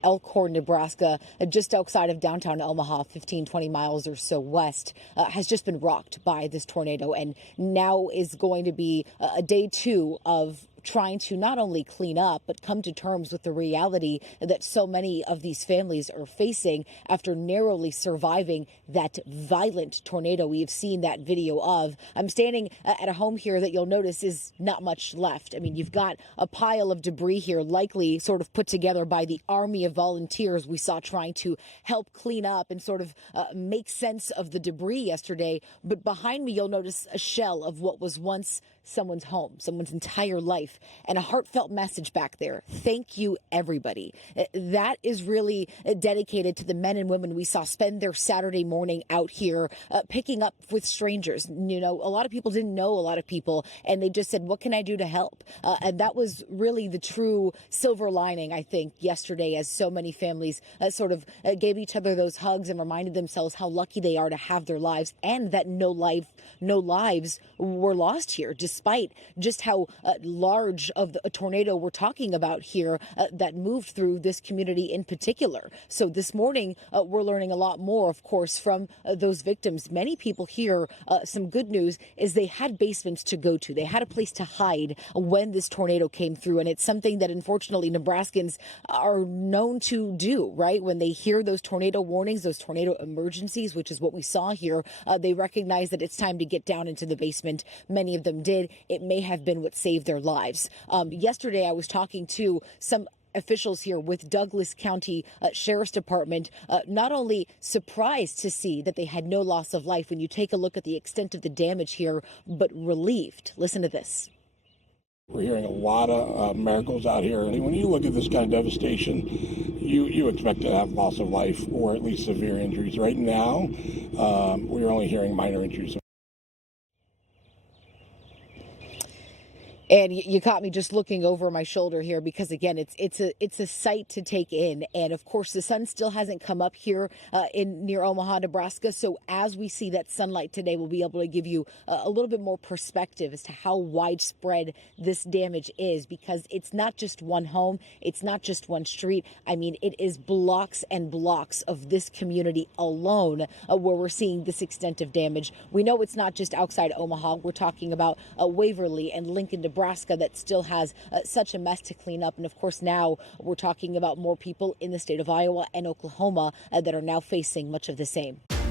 Elkhorn, Nebraska, just outside of downtown Omaha, 15, 20 miles or so west, has just been rocked by this tornado, and now is going to be a day two of trying to not only clean up, but come to terms with the reality that so many of these families are facing after narrowly surviving that violent tornado we have seen that video of. I'm standing at a home here that you'll notice is not much left. I mean, you've got a pile of debris here, likely sort of put together by the army of volunteers we saw trying to help clean up and sort of make sense of the debris yesterday. But behind me, you'll notice a shell of what was once someone's home, someone's entire life, and a heartfelt message back there. Thank you, everybody. That is really dedicated to the men and women we saw spend their Saturday morning out here picking up with strangers. You know, a lot of people didn't know a lot of people, and they just said, what can I do to help? And that was really the true silver lining, I think, yesterday, as so many families sort of gave each other those hugs and reminded themselves how lucky they are to have their lives, and that no lives were lost here, despite just how large of a tornado we're talking about here that moved through this community in particular. So this morning, we're learning a lot more, of course, from those victims. Many people here, some good news is they had basements to go to. They had a place to hide when this tornado came through. And it's something that, unfortunately, Nebraskans are known to do, right? When they hear those tornado warnings, those tornado emergencies, which is what we saw here, they recognize that it's time to get down into the basement. Many of them did. It may have been what saved their lives. Yesterday, I was talking to some officials here with Douglas County Sheriff's Department, not only surprised to see that they had no loss of life when you take a look at the extent of the damage here, but relieved. Listen to this. We're hearing a lot of miracles out here. And when you look at this kind of devastation, you expect to have loss of life or at least severe injuries. Right now, we're only hearing minor injuries. And you caught me just looking over my shoulder here because, again, it's a sight to take in. And, of course, the sun still hasn't come up here near Omaha, Nebraska. So as we see that sunlight today, we'll be able to give you a little bit more perspective as to how widespread this damage is, because it's not just one home. It's not just one street. I mean, it is blocks and blocks of this community alone where we're seeing this extent of damage. We know it's not just outside Omaha. We're talking about Waverly and Lincoln, Nebraska, that still has such a mess to clean up. And of course, now we're talking about more people in the state of Iowa and Oklahoma that are now facing much of the same.